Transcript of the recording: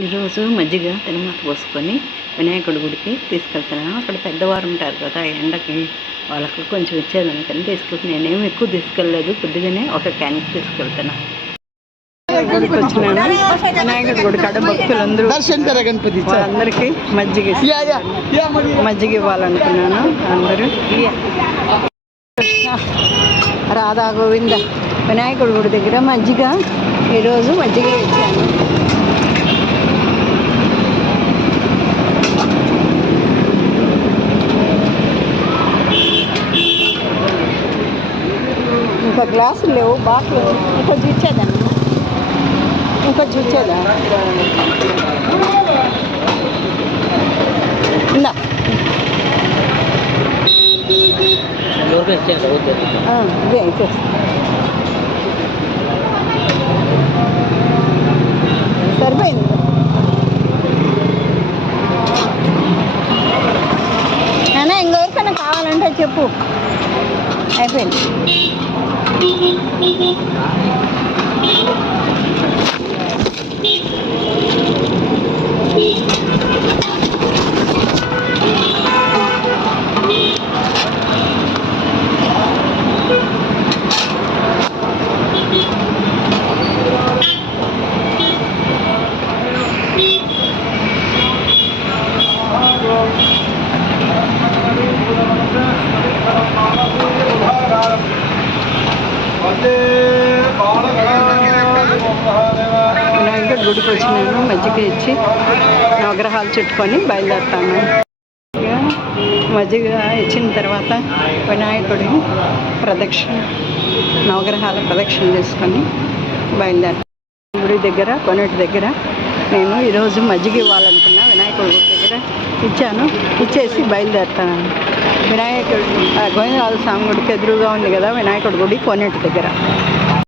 ఈరోజు మజ్జిగ తిరుమత పోసుకొని వినాయకుడి గుడికి తీసుకెళ్తున్నాను. అక్కడ పెద్దవారు ఉంటారు కదా, ఎండకి వాళ్ళకి కొంచెం ఇచ్చేదానికని తీసుకెళ్తున్నాను. నేనేమి ఎక్కువ తీసుకెళ్ళలేదు, కొద్దిగానే ఒక క్యాన్కి తీసుకెళ్తున్నాను. గుడికి వచ్చినాను. వినాయకుడి గుడి కాడ భక్తులందరూ అందరికీ మజ్జిగ ఇవ్వాలనుకున్నాను. అందరూ రాధా గోవింద వినాయకుడి గుడి దగ్గర మజ్జిగ ఈరోజు మజ్జిగ ఇచ్చాను. ఇంకా గ్లాసులు లేవు, బాటిల్ ఇంకొంచెం ఇచ్చేదాన్ని, ఇంకొంచెం ఇచ్చేదా ఇందా ఇదే ఇచ్చేస్తా. సరిపోయింది. అయినా ఇంకెవరికైనా కావాలంటే చెప్పు. అయిపోయింది. వినాయకుడి గుడికి వచ్చినాను. మజ్జిగ ఇచ్చి నవగ్రహాలు చుట్టుకొని బయలుదేరుతాను. మజ్జిగ ఇచ్చిన తర్వాత వినాయకుడి ప్రదక్షిణ, నవగ్రహాల ప్రదక్షిణ చేసుకొని బయలుదేరుతాను. గుడి దగ్గర కొనేటి దగ్గర నేను ఈరోజు మజ్జిగ ఇవ్వాలనుకున్నా. వినాయకుడి గుడి దగ్గర ఇచ్చాను. ఇచ్చేసి బయలుదేరుతాను. వినాయకుడు గోవిందరాజు స్వామి గుడికి ఎదురుగా ఉంది కదా వినాయకుడి గుడి, కొనేటి దగ్గర.